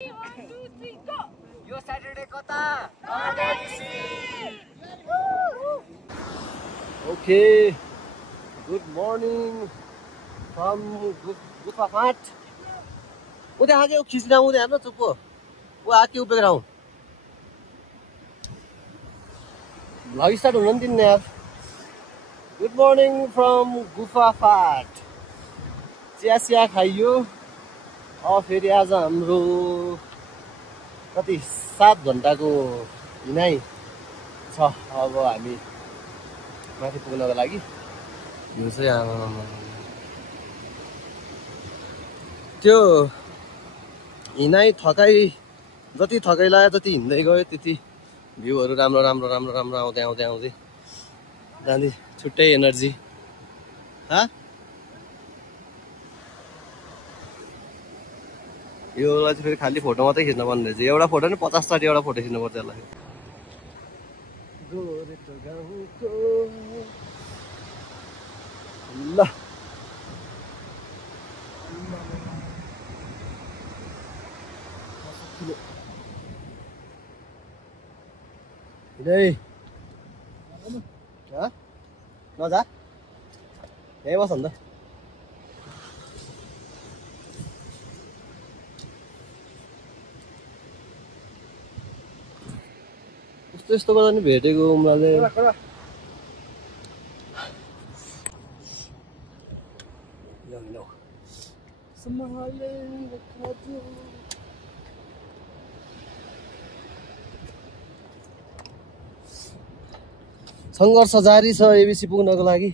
यो सैटरडे कता okay good morning from गुफाफाट उधर आगे खींचना उधर ना चुप वो आके ऊपर रहा हूँ ब्लॉग स्टार्ट होना नहीं दिन यार गुड मर्निङ फ्रम गुफाफाट चिया खाइयो फेरि आज हाम्रो कति 7 घण्टाको हिँडाइ छ अब हामी माथि पुग्नको लागि यो चाहिँ त्यो हिँडाइ थकाइ जति थकाइ लाग्यो जति हिँड्दै गयो त्यति भ्यूहरू राम्रो आउँदै जाँदै छुट्टै एनर्जी यो चाहिँ फेरि खाली फोटो मात्रै खिच्न पर्ने रहेछ एउटा फोटो नि 50-60 वटा फोटो खिच्नु पर्छ यसलाई ल नजा यही बस अन्त यस्तो गर्दा नि भेटेको उम्राले सङ्घर्ष जारी छ एबिसी पुग्नको लागि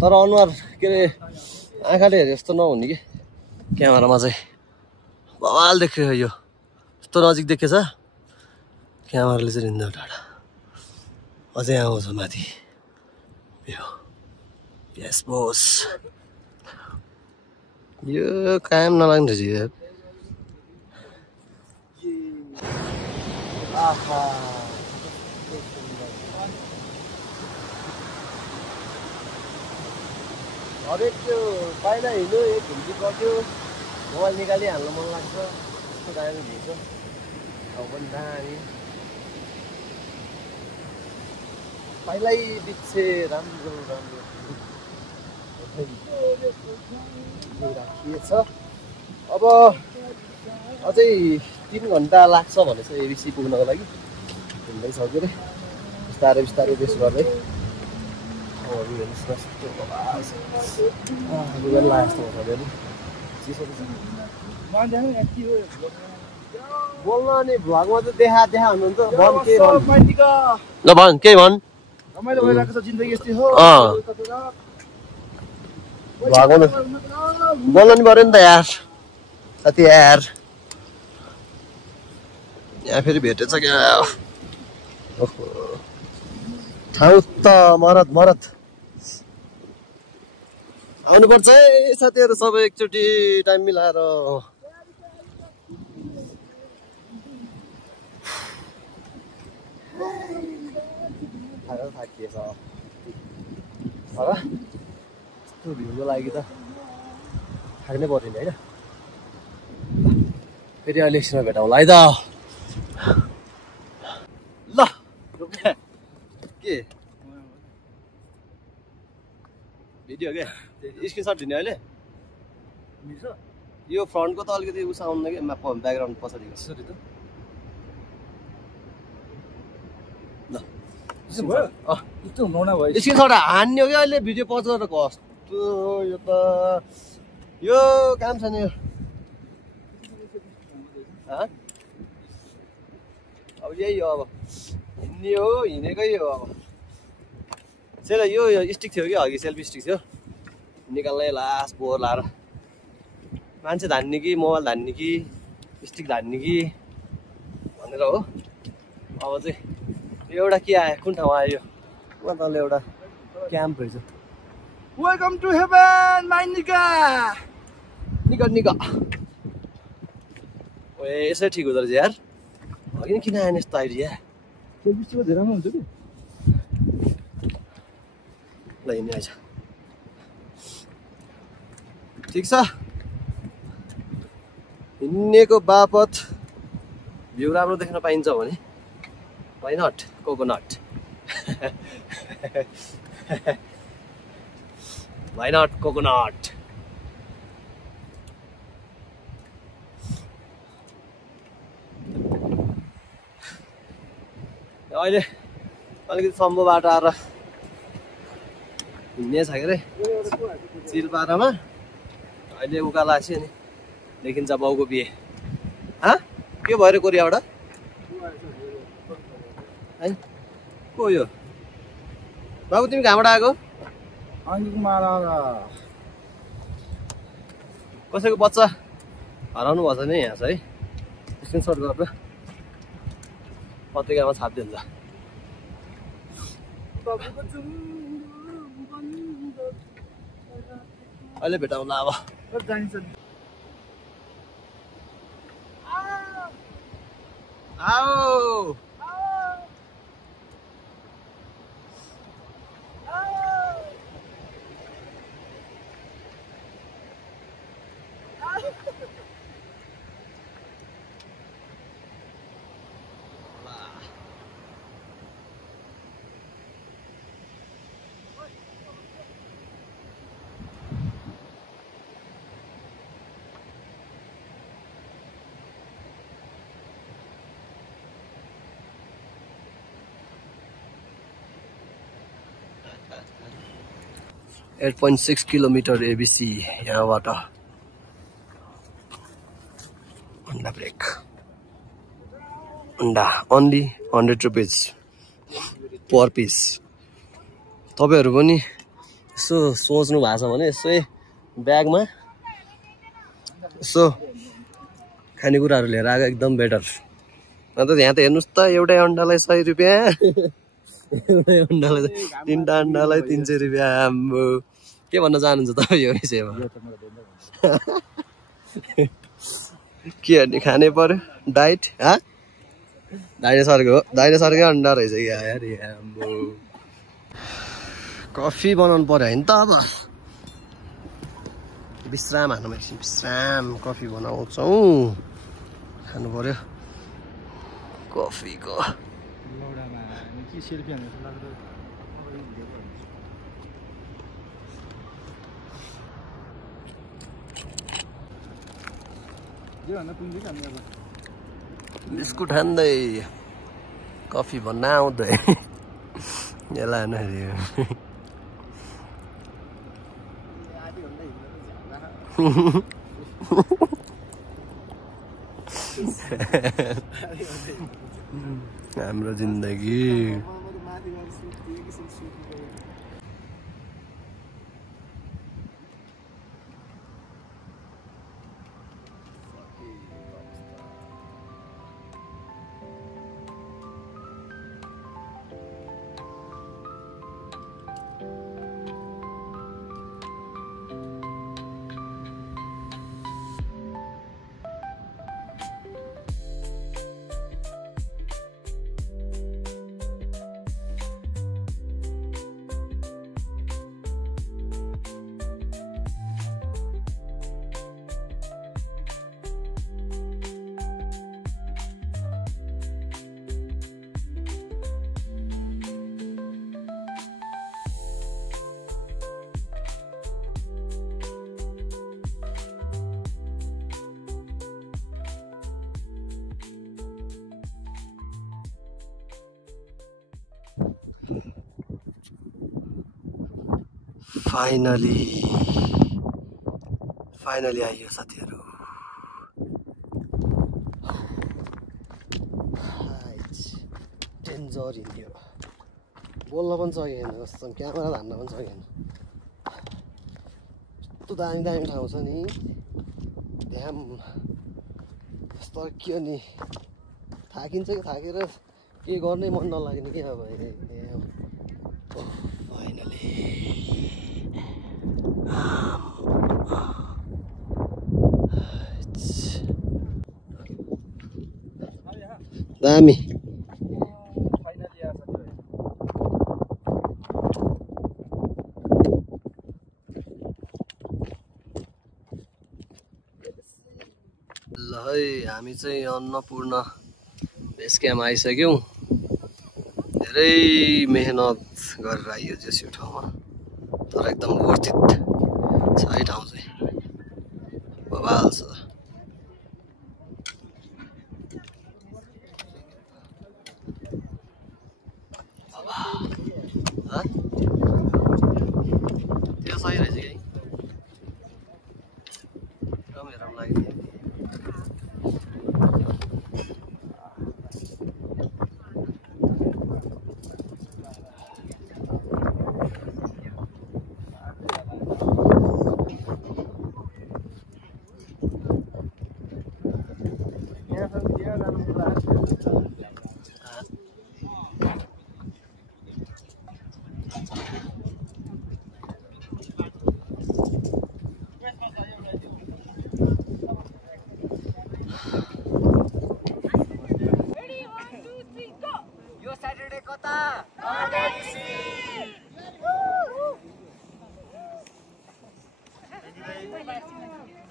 तर अनुहार के अरे आँखाले हेरे जस्तो नहुने कि क्यामेरामा चाहिँ बवाल देख्यो यो यस्तो नजिक देखेछ क्यामेराले चाहिँ हिँड्दा टाढा अझै आउँछ माथि यस बोस यो कायम नलाग्ने रहेछ यार आहा हरेक त्यो पहिला हिँड्यो एक घुम्ती गर्थ्यो मोबाइल निकालिहाल्नु मन लाग्छ यस्तो दामी भेट्छ अब पनि दामी पहिल्यै पछि राम्रो राखिएछ अब अझै 3 घण्टा लाग्छ भनेछ एबिसी पुग्नको लागि हिँड्दैछ के अरे बिस्तारै बेस गर्दै बोल्न नि भ्लगमा त देखा हुनुहुन्छ ल भन् के भन् रमाइलो भइरहेको छ जिन्दगी यस्तै हो बोल्न नि पर्यो नि त यार साथी यार यहाँ फेरि भेटेछ क्या ठाउँ त मरद आउनुपर्छ है साथीहरू सबै एकचोटि टाइम मिलाएर थाकिएछ यस्तो भ्यूको लागि त थाक्नै पर्यो नि होइन फेरि अहिले एकछिनमा भेटौँला है त ल के भिडियो क्या स्क्रिनसट दिने अहिले यो फ्रन्टको त अलिकति उस आउनु कि ब्याकग्राउन्ड पछाडि यसरी त ल स्क्रिनसट हान्ने हो क्या अहिले भिडियो पज गरेर कस्तो यो त यो काम छैन यो अब यही हो अब हिँड्ने हो हिँडेकै हो अब सेला यो स्टिक थियो कि अघि सेल्फी स्टिक थियो निकाल्नै लास्ट पोहोर लाएर मान्छे धान्ने कि मोबाइल धान्ने कि स्टिक धान्ने कि भनेर हो अब चाहिँ एउटा के आयो कुन ठाउँ आयो यो तल एउटा क्याम्प रहेछ वेलकम टु हेभन माइ निका ओए यसै ठिक हुँदो रहेछ यार अघि किन आएन यस्तो आइडिया सेल्फी स्टिकमा धेरै राम्रो हुन्छ कि ल हिँड्ने आइछ ठिक छ हिँड्नेको बापत भ्यू राम्रो देख्न पाइन्छ भने why not coconut why not coconut अहिले अलिकति सम्भव बाटो आएर हिँड्ने छ के अरे चिलपारामा अहिले उकालो आएपछि नि देखिन्छ बाउको बिहे के भएर कोरियाबाट है को यो बाबु तिमी कहाँबाट आएको कसैको बच्चा हराउनु भएको छ नि यहाँ छ है स्क्रिनसट गरेर पत्रिकामा छापिदिन्छ अहिले भेटाउँला अब आओ एट 8.6 किलोमिटर एबिसी यहाँबाट अन्डा ब्रेक अन्डा ओन्ली 100 रुपिज पर पिस तपाईहरु पनि यसो सोच्नु भएको छ भने यसो ब्यागमा यसो खानेकुराहरु लिएर आएको एकदम बेटर अन्त यहाँ त हेर्नुस् त एउटै अन्डालाई 100 रुपैयाँ एउटै अन्डालाई तीनटा अन्डालाई 300 रुपैयाँ आम्बो के भन्न चाहनुहुन्छ तपाईँ यो विषयमा के गर्ने खाने पर्यो डाइट डाइनोसरकै अन्डा रहेछ यार आम्बो कफी बनाउनु पर्यो हैन त अब विश्राम हान्नु एकछिन विश्राम कफी बनाउँछौँ खानु पर्यो कफीको बिस्कुट खाँदै कफी भन्न आउँदै यसलाई हाम्रो जिन्दगी फाइनली आइयो साथीहरु डेन्जर हिँड्यो बोल्न पनि सकेन जस्तो क्यामेरा धान्न पनि सकेन यस्तो दामी दामी ठाउँ छ नि ध्यान यस्तो के नि थाकिन्छ कि थाकेर के गर्नै मन नलाग्ने के अब फाइनली दामी ल है हामी चाहिँ अन्नपूर्ण बेस क्याम्प आइसक्यौँ। धेरै मेहनत गरेर आइयो जस यो ठाउँमा, तर एकदम वर्थ इट छ है ठाउँ चाहिँ बवाल छ। त्यो सही रहेछ कि रमाइलो लाग्यो।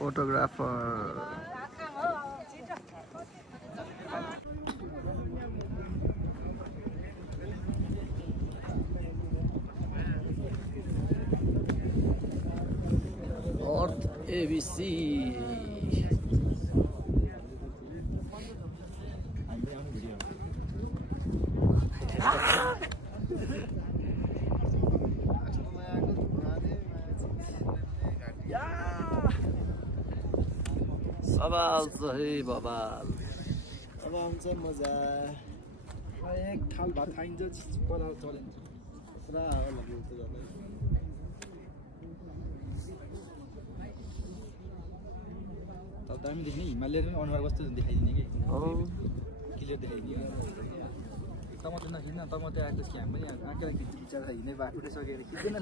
Photographer. North ABC. बवाल छ है बवाल। अब आउँछ मजा। एक थाल भात खाइन्छ बनाउ चले पुरा हावा लाग्यो त झन्। त दामी देख्ने हिमालय पनि अनुहार कस्तो देखाइदिने कि क्लियर देखाइदिने। टमाटर नखिच्न टमाटर आएको स्क्याम पनि आँकेर खिचेर हिँड्ने बाटो सकेर खिच्दैन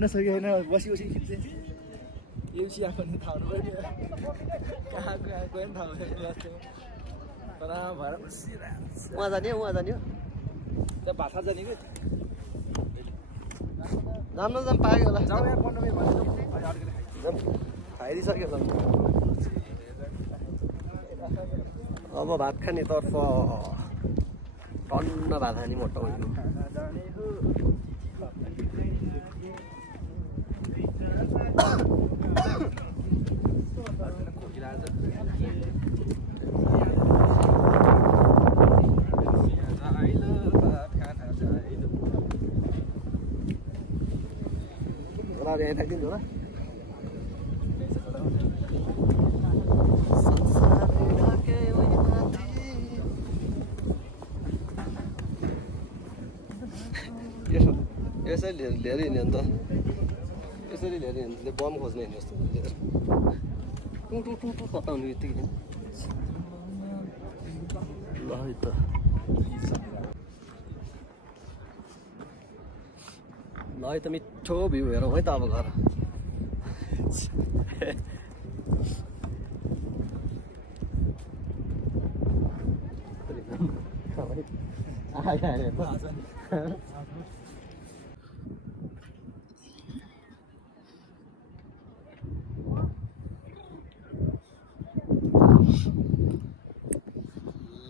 नसकेन बसी बसी खिच्छ। एउसी आफूले थाहा हुनुपर्ने कहाँ कहाँ गयो नि थाहा हुँदैन तर भएर बसिरहेको उहाँ जाने उहाँ जाने त्यहाँ भाषा जाने कि जान्न जाम पायो होला। जाउँ यहाँ 15 मिनट भन्छ खाइदिइसक्यो त। अब भात खानेतर्फ टन्न भात खाने मोटो हुन्छ। यहाँ थाकिदिनु होला। यसरी लिएर हिँड्यो नि त, यसरी लिएर हिँड्यो बम खोज्ने हिँड्यो जस्तो लिएर टु खताउने बित्तिकै ल है त। ल है त मिठो भ्यू हेरौँ है त अब घर।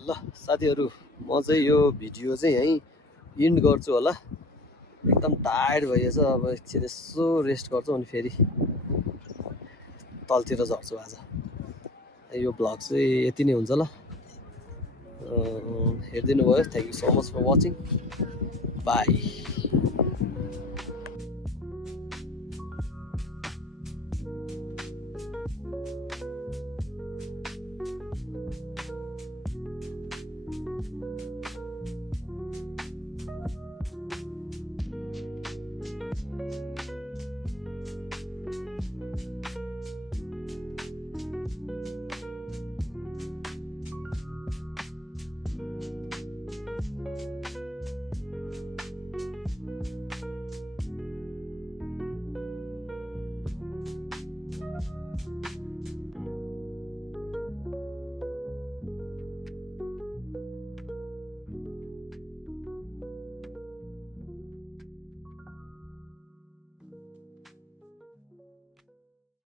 ल साथीहरू म चाहिँ यो भिडियो चाहिँ यहीँ इन्ड गर्छु होला। एकदम टायर्ड भइएछ। अब एकछिन यसो रेस्ट गर्छु अनि फेरि तलतिर झर्छु आज। यो भ्लग चाहिँ यति नै हुन्छ ल। हेरिदिनु भयो। Thank you so much for watching. By.